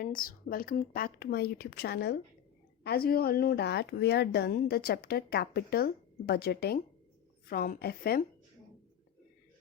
Friends, welcome back to my YouTube channel. As we all know that we are done the chapter capital budgeting from FM.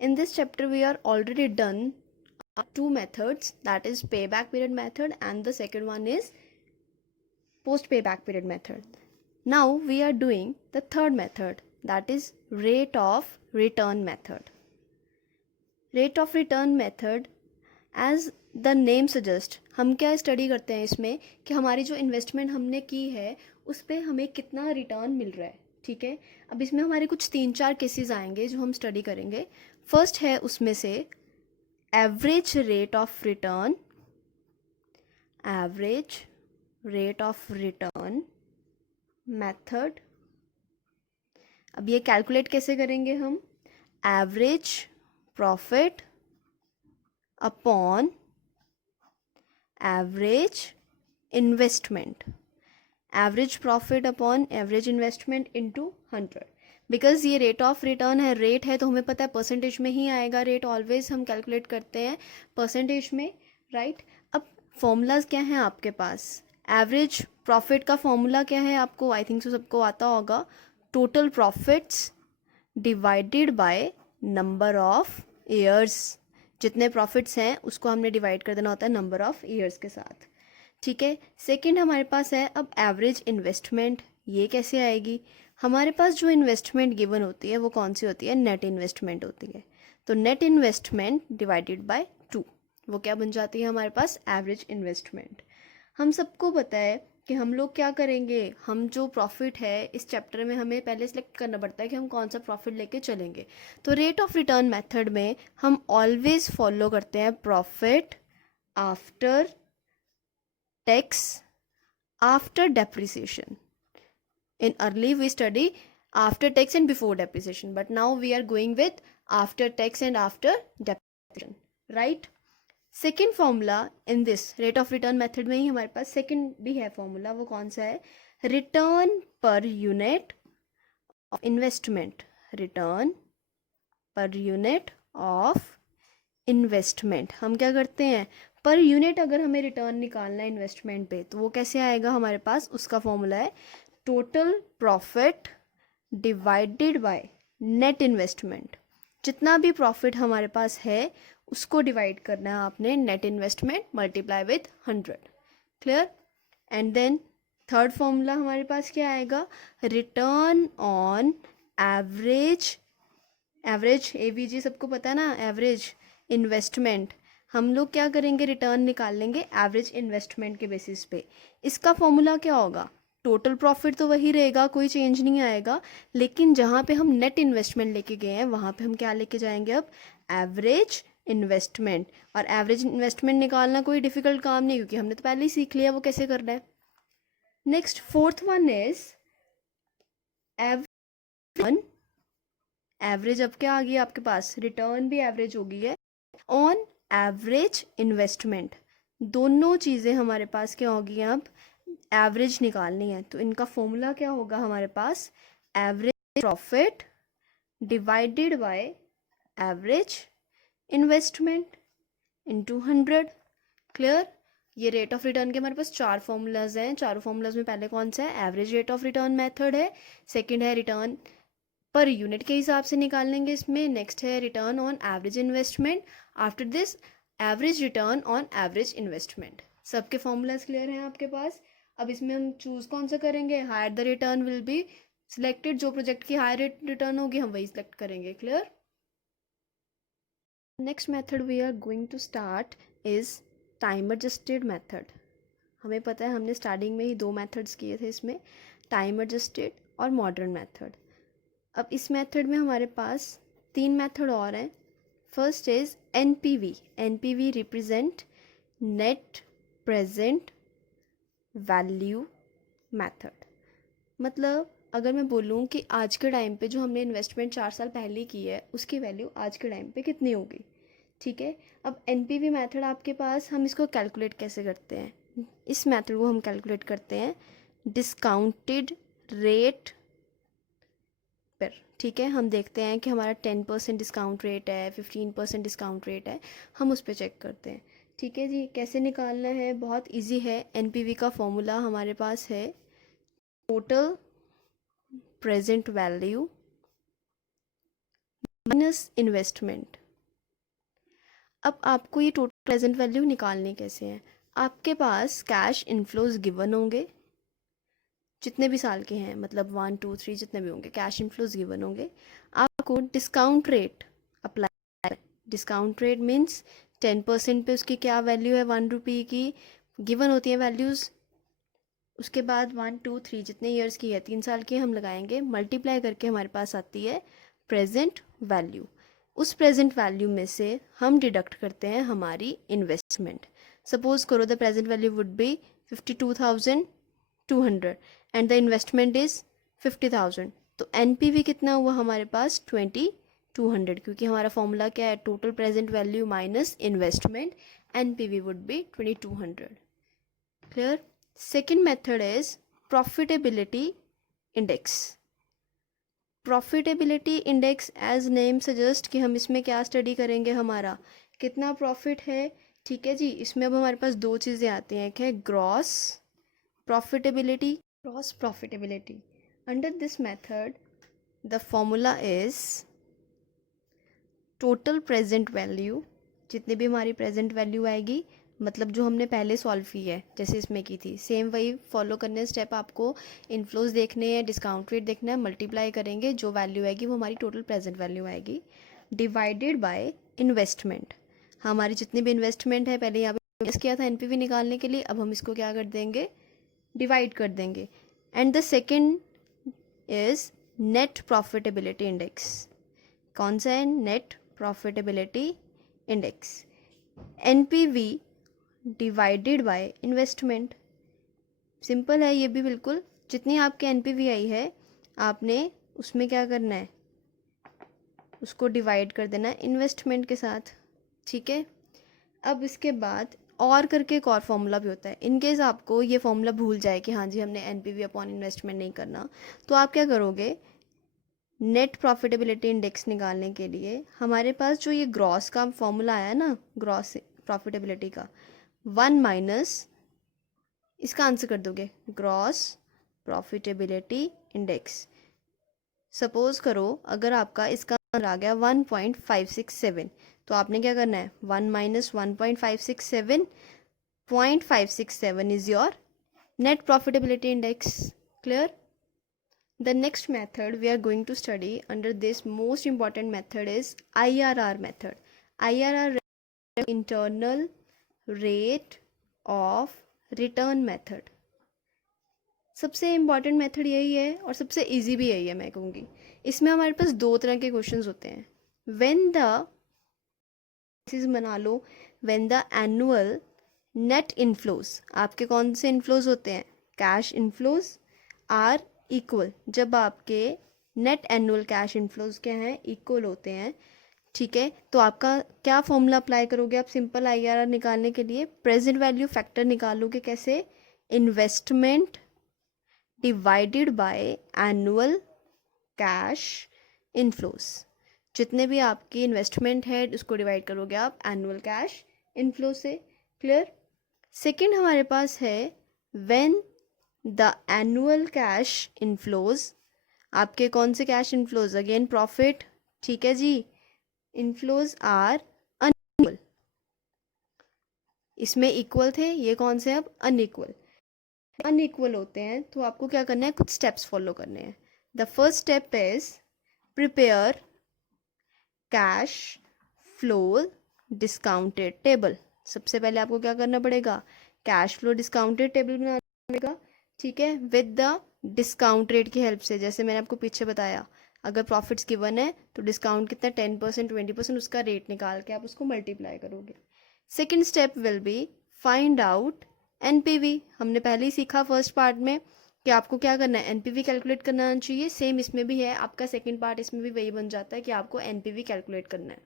In this chapter we are already done two methods, that is payback period method and the second one is post payback period method. Now we are doing the third method, that is rate of return method. Rate of return method, as the name suggest, हम क्या study करते हैं इसमें कि हमारी जो investment हमने की है उस पर हमें कितना रिटर्न मिल रहा है. ठीक है, अब इसमें हमारे कुछ 3-4 केसेस आएंगे जो हम स्टडी करेंगे. फर्स्ट है उसमें से average rate of return, average rate of return method. अब ये कैलकुलेट कैसे करेंगे हम? Average profit upon average investment, average profit upon average investment into 100. Because ये रेट ऑफ रिटर्न है, रेट है तो हमें पता है परसेंटेज में ही आएगा. रेट ऑलवेज हम कैलकुलेट करते हैं परसेंटेज में, राइट. अब फॉर्मूलाज क्या हैं आपके पास? एवरेज प्रॉफिट का फॉर्मूला क्या है आपको? आई थिंक सो सबको आता होगा. Total profits divided by number of years. जितने प्रॉफिट्स हैं उसको हमने डिवाइड कर देना होता है नंबर ऑफ ईयर्स के साथ. ठीक है. सेकंड हमारे पास है अब एवरेज इन्वेस्टमेंट. ये कैसे आएगी? हमारे पास जो इन्वेस्टमेंट गिवन होती है वो कौन सी होती है? नेट इन्वेस्टमेंट होती है. तो नेट इन्वेस्टमेंट डिवाइडेड बाय 2, वो क्या बन जाती है हमारे पास? Average investment. हम सबको पता है कि हम लोग क्या करेंगे, हम जो प्रॉफिट है इस चैप्टर में हमें पहले सेलेक्ट करना पड़ता है कि हम कौन सा प्रॉफिट लेके चलेंगे. तो रेट ऑफ रिटर्न मेथड में हम ऑलवेज फॉलो करते हैं profit after tax after depreciation. in early we study after tax and before depreciation, but now we are going with after tax and after depreciation, right. Second formula in this rate of return method में ही हमारे पास second भी है formula. वो कौन सा है? Return per unit of investment, return per unit of investment. हम क्या करते हैं, पर यूनिट अगर हमें रिटर्न निकालना है इन्वेस्टमेंट पे तो वो कैसे आएगा हमारे पास? उसका फॉर्मूला है total profit divided by net investment. जितना भी प्रॉफिट हमारे पास है उसको डिवाइड करना है आपने net investment multiply with 100. Clear. And then third formula हमारे पास क्या आएगा? Return on average, average AVG सबको पता है ना, एवरेज इन्वेस्टमेंट. हम लोग क्या करेंगे? रिटर्न निकाल लेंगे एवरेज इन्वेस्टमेंट के बेसिस पे. इसका फॉर्मूला क्या होगा? टोटल प्रॉफिट तो वही रहेगा, कोई चेंज नहीं आएगा, लेकिन जहाँ पे हम नेट इन्वेस्टमेंट लेके गए हैं वहाँ पे हम क्या लेके जाएंगे? अब एवरेज इन्वेस्टमेंट. और एवरेज इन्वेस्टमेंट निकालना कोई डिफिकल्ट काम नहीं, क्योंकि हमने तो पहले ही सीख लिया वो कैसे करना है. Next fourth one is average. अब क्या आ गया आपके पास? रिटर्न भी एवरेज हो गई है ऑन एवरेज इन्वेस्टमेंट. दोनों चीज़ें हमारे पास क्या होगी? अब एवरेज निकालनी है तो इनका फॉर्मूला क्या होगा हमारे पास? Average profit divided by average investment into 100. Clear. ये रेट ऑफ रिटर्न के हमारे पास 4 फॉर्मूलाज हैं. चारों फॉर्मूलाज में पहले कौन सा है? Average rate of return method है. सेकंड है रिटर्न पर यूनिट के हिसाब से निकाल लेंगे इसमें. नेक्स्ट है return on average investment. After this average return on average investment. सबके फॉर्मूलाज क्लियर हैं आपके पास? अब इसमें हम चूज कौन सा करेंगे? Higher the return will be selected. जो प्रोजेक्ट की हायर रिटर्न होगी हम वही सिलेक्ट करेंगे. Clear. Next method we are going to start is time adjusted method. हमें पता है हमने स्टार्टिंग में ही 2 मेथड्स किए थे इसमें, टाइम एडजस्टेड और मॉडर्न मेथड. अब इस मेथड में हमारे पास 3 मेथड और हैं. First is NPV. NPV represent net present value method. मतलब अगर मैं बोलूँ कि आज के टाइम पे जो हमने इन्वेस्टमेंट 4 साल पहले की है उसकी वैल्यू आज के टाइम पे कितनी होगी. ठीक है. अब एनपीवी मेथड आपके पास, हम इसको कैलकुलेट कैसे करते हैं? इस मेथड को हम कैलकुलेट करते हैं डिस्काउंटेड रेट पर. ठीक है. हम देखते हैं कि हमारा 10% डिस्काउंट रेट है, 15% डिस्काउंट रेट है, हम उस पर चेक करते हैं. ठीक है जी, कैसे निकालना है, बहुत इजी है। एनपीवी का फॉर्मूला हमारे पास है total present value minus investment. अब आपको ये टोटल प्रेजेंट वैल्यू निकालनी कैसे है। आपके पास कैश इनफ्लोज गिवन होंगे, जितने भी साल के हैं, मतलब 1 2 3 जितने भी होंगे कैश इनफ्लोज गिवन होंगे। आपको discount rate apply, discount rate means 10% पे उसकी क्या वैल्यू है, 1 रुपी की गिवन होती है वैल्यूज़। उसके बाद 1 2 3 जितने ईयर्स की है, 3 साल की हम लगाएंगे, मल्टीप्लाई करके हमारे पास आती है प्रेजेंट वैल्यू। उस प्रेजेंट वैल्यू में से हम डिडक्ट करते हैं हमारी इन्वेस्टमेंट। सपोज करो the present value would be 52,200 and the investment is 50,000। तो एनपीवी कितना हुआ हमारे पास 2200, क्योंकि हमारा फॉर्मूला क्या है, total present value minus investment. NPV would be 2200। Clear. Second method is profitability index. Profitability index as name suggest कि हम इसमें क्या स्टडी करेंगे, हमारा कितना प्रॉफिट है। ठीक है जी, इसमें अब हमारे पास दो चीज़ें आती हैं, एक है gross profitability, gross profitability. Under this method the formula is total present value, जितनी भी हमारी प्रेजेंट वैल्यू आएगी, मतलब जो हमने पहले सॉल्व की है जैसे इसमें की थी, सेम वही फॉलो करने स्टेप आपको। इनफ्लोज देखने हैं, डिस्काउंट रेट देखना है, मल्टीप्लाई करेंगे, जो वैल्यू आएगी वो हमारी टोटल प्रेजेंट वैल्यू आएगी, डिवाइडेड बाय इन्वेस्टमेंट। हमारी जितनी भी इन्वेस्टमेंट है, पहले यहाँ पे इन्वेस्ट किया था एनपीवी निकालने के लिए, अब हम इसको क्या कर देंगे, डिवाइड कर देंगे। And the second is net profitability index. कौन सा है, net profitability index, NPV divided by investment. Simple है ये भी बिल्कुल, जितनी आपके एनपीवी आई है आपने उसमें क्या करना है, उसको डिवाइड कर देना है इन्वेस्टमेंट के साथ। ठीक है। अब इसके बाद और करके एक और फॉर्मूला भी होता है, इनकेस आपको ये फॉर्मूला भूल जाए कि हाँ जी हमने एनपीवी अपॉन इन्वेस्टमेंट नहीं करना, तो आप क्या करोगे, नेट प्रॉफिटेबिलिटी इंडेक्स निकालने के लिए हमारे पास जो ये ग्रॉस का फॉर्मूला आया ना, ग्रॉस प्रॉफिटेबिलिटी का, 1 माइनस इसका आंसर कर दोगे ग्रॉस प्रॉफिटेबिलिटी इंडेक्स। सपोज करो अगर आपका इसका आंसर आ गया 1.567, तो आपने क्या करना है, 1 minus 1.567, 0.567 is your net profitability index. Clear. The next method we are going to study under this most important method is IRR method. IRR, internal rate of return method. सबसे इम्पॉर्टेंट मेथड यही है और सबसे easy भी यही है, मैं कहूँगी। इसमें हमारे पास दो तरह के क्वेश्चंस होते हैं। व्हेन द बना लो, when the annual net inflows, आपके कौन से इनफ्लोज होते हैं, कैश इनफ्लोज आर इक्वल, जब आपके नेट एनुअल कैश इनफ्लोज क्या हैं, इक्वल होते हैं। ठीक है, तो आपका क्या फॉर्मूला अप्लाई करोगे आप सिंपल आईआरआर निकालने के लिए, प्रेजेंट वैल्यू फैक्टर निकालोगे कैसे, investment divided by annual cash inflows. जितने भी आपकी इन्वेस्टमेंट है उसको डिवाइड करोगे आप एनुअल कैश इनफ्लो से। क्लियर। सेकंड हमारे पास है when the annual cash inflows, आपके कौन से कैश इनफ्लोज, अगेन प्रॉफिट। ठीक है जी, इनफ्लोज आर अनइक्वल, इसमें इक्वल थे, ये कौन से अब अनइक्वल, अनइक्वल होते हैं, तो आपको क्या करना है, कुछ स्टेप्स फॉलो करने हैं। The first step is prepare cash flow discounted table. सबसे पहले आपको क्या करना पड़ेगा, कैश फ्लो डिस्काउंटेड टेबल बनाना पड़ेगा। ठीक है, विद द डिस्काउंट रेट की हेल्प से, जैसे मैंने आपको पीछे बताया, अगर प्रॉफिट्स गिवन है तो डिस्काउंट कितना 10% 20%, उसका रेट निकाल के आप उसको मल्टीप्लाई करोगे। Second step will be find out NPV. हमने पहले ही सीखा फर्स्ट पार्ट में कि आपको क्या करना है, एनपीवी कैलकुलेट करना आना चाहिए, सेम इसमें भी है, आपका सेकेंड पार्ट इसमें भी वही बन जाता है कि आपको एनपीवी कैलकुलेट करना है।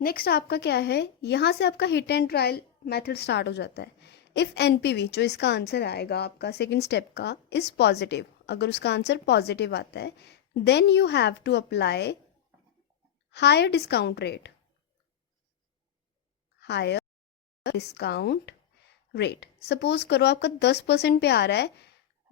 नेक्स्ट आपका क्या है, यहाँ से आपका hit and trial method start हो जाता है। इफ़ एनपीवी, जो इसका आंसर आएगा आपका सेकेंड स्टेप का, इज़ पॉजिटिव, अगर उसका आंसर पॉजिटिव आता है, then you have to apply higher discount rate, higher discount rate. Suppose करो आपका 10% पे आ रहा है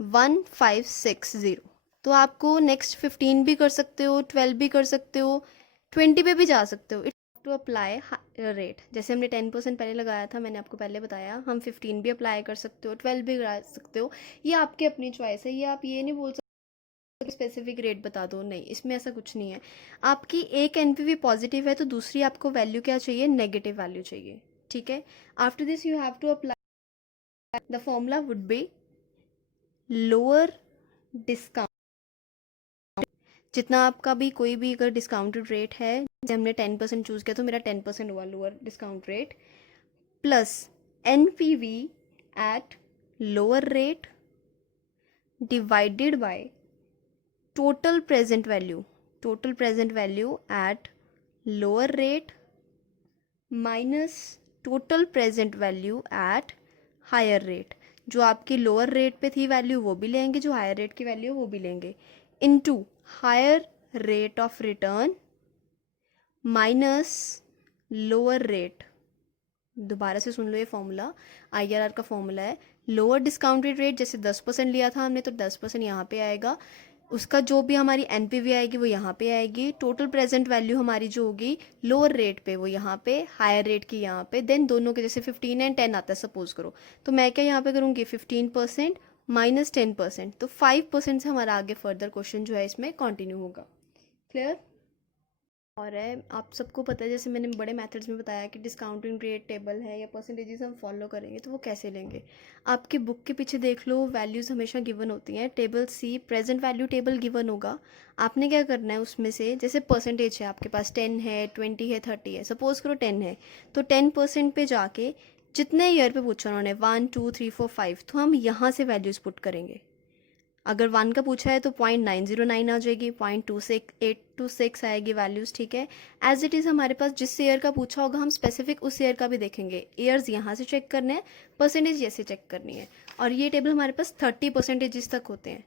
1560, तो आपको नेक्स्ट 15 भी कर सकते हो, 12 भी कर सकते हो, 20 पे भी जा सकते हो। It's to apply rate. जैसे हमने 10% पहले लगाया था, मैंने आपको पहले बताया, हम 15 भी अप्लाई कर सकते हो, 12 भी करा सकते हो। ये आपकी अपनी चॉइस है, ये आप ये नहीं बोल सकते स्पेसिफिक रेट बता दो, नहीं, इसमें ऐसा कुछ नहीं है। आपकी एक एनपीवी पॉजिटिव है तो दूसरी आपको वैल्यू क्या चाहिए, नेगेटिव वैल्यू चाहिए, ठीक है। After this you have to apply, the formula would be lower discount. जितना आपका भी कोई भी अगर डिस्काउंटेड रेट है, जैसे हमने 10% चूज़ किया तो मेरा 10% हुआ lower discount rate, plus NPV at lower rate divided by total present value at lower rate minus total present value at higher rate. जो आपकी लोअर रेट पे थी वैल्यू वो भी लेंगे, जो हायर रेट की वैल्यू वो भी लेंगे, into higher rate of return minus lower rate. दोबारा से सुन लो ये फॉर्मूला, आईआरआर का फॉर्मूला है। लोअर डिस्काउंटेड रेट, जैसे 10% लिया था हमने तो 10% यहाँ पे आएगा, उसका जो भी हमारी एनपीवी आएगी वो यहाँ पे आएगी, टोटल प्रेजेंट वैल्यू हमारी जो होगी लोअर रेट पे वो यहाँ पे, हायर रेट की यहाँ पे, देन दोनों के जैसे 15 एंड 10 आता है सपोज करो, तो मैं क्या यहाँ पे करूँगी 15% माइनस 10%, तो 5% से हमारा आगे फर्दर क्वेश्चन जो है इसमें कंटिन्यू होगा। क्लियर? और है, आप सबको पता है, जैसे मैंने बड़े मेथड्स में बताया कि डिस्काउंटिंग रेट टेबल है या परसेंटेजेस हम फॉलो करेंगे तो वो कैसे लेंगे। आपके बुक के पीछे देख लो, वैल्यूज़ हमेशा गिवन होती हैं, टेबल सी प्रेजेंट वैल्यू टेबल गिवन होगा। आपने क्या करना है उसमें से, जैसे परसेंटेज है आपके पास 10 है, 20 है, 30 है, सपोज करो 10 है, तो 10% पे जाके जितने ईयर पे पूछा उन्होंने 1 2 3 4 5, तो हम यहाँ से वैल्यूज़ पुट करेंगे। अगर 1 का पूछा है तो 0.909 आ जाएगी, 0.26826 आएगी वैल्यूज़, ठीक है। एज इट इज़ हमारे पास जिस ईयर का पूछा होगा हम स्पेसिफिक उस ईयर का भी देखेंगे। ईयर्स यहाँ से चेक करने हैं, परसेंटेज ऐसे चेक करनी है। और ये टेबल हमारे पास 30 परसेंटेज तक होते हैं,